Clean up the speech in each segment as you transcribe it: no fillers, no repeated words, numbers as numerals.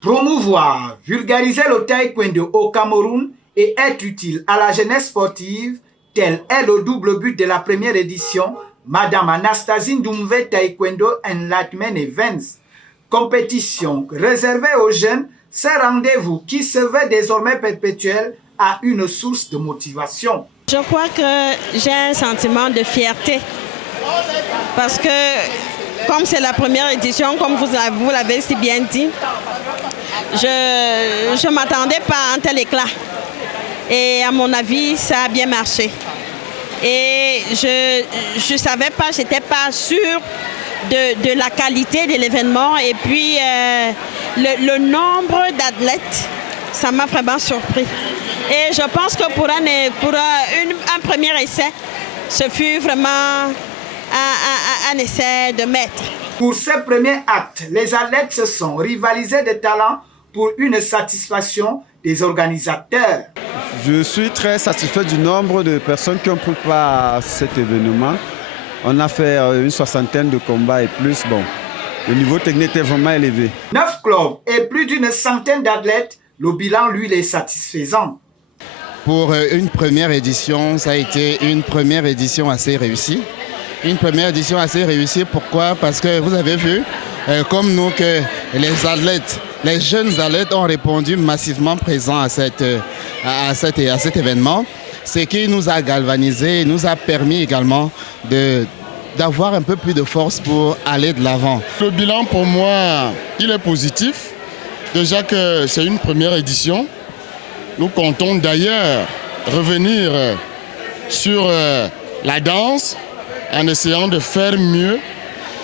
Promouvoir, vulgariser le taekwondo au Cameroun et être utile à la jeunesse sportive, tel est le double but de la première édition, Madame Anastasie Ndoumvé Taekwondo Enlightenment Events. Compétition réservée aux jeunes, ce rendez-vous qui se veut désormais perpétuel a une source de motivation. Je crois que j'ai un sentiment de fierté parce que comme c'est la première édition, comme vous l'avez si bien dit, je ne m'attendais pas à un tel éclat. Et à mon avis, ça a bien marché. Et je ne savais pas, je n'étais pas sûre de la qualité de l'événement. Et puis, le nombre d'athlètes, ça m'a vraiment surpris. Et je pense que pour un premier essai, ce fut vraiment un essai de maître. Pour ce premier acte, les athlètes se sont rivalisés de talent pour une satisfaction des organisateurs. Je suis très satisfait du nombre de personnes qui ont pris part à cet événement. On a fait une soixantaine de combats et plus. Bon, le niveau technique était vraiment élevé. 9 clubs et plus d'une centaine d'athlètes, le bilan, lui, est satisfaisant. Pour une première édition, ça a été une première édition assez réussie. Une première édition assez réussie, pourquoi? Parce que vous avez vu, comme nous, que les athlètes, les jeunes athlètes ont répondu massivement présents à cet événement, ce qui nous a galvanisés et nous a permis également d'avoir un peu plus de force pour aller de l'avant. Le bilan pour moi, il est positif. Déjà que c'est une première édition. Nous comptons d'ailleurs revenir sur la danse en essayant de faire mieux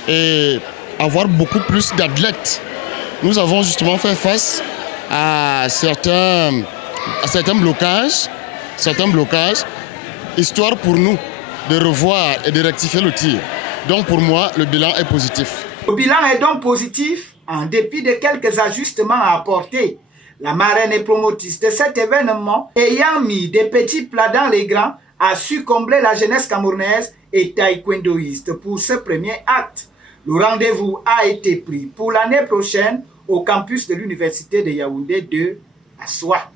et avoir beaucoup plus d'athlètes. Nous avons justement fait face à certains blocages, histoire pour nous de revoir et de rectifier le tir. Donc pour moi, le bilan est positif. Le bilan est donc positif en dépit de quelques ajustements à apporter. La marraine et promotrice de cet événement, ayant mis des petits plats dans les grands, a su combler la jeunesse camerounaise et taekwondoïste pour ce premier acte. Le rendez-vous a été pris pour l'année prochaine au campus de l'Université de Yaoundé 2 à Soie.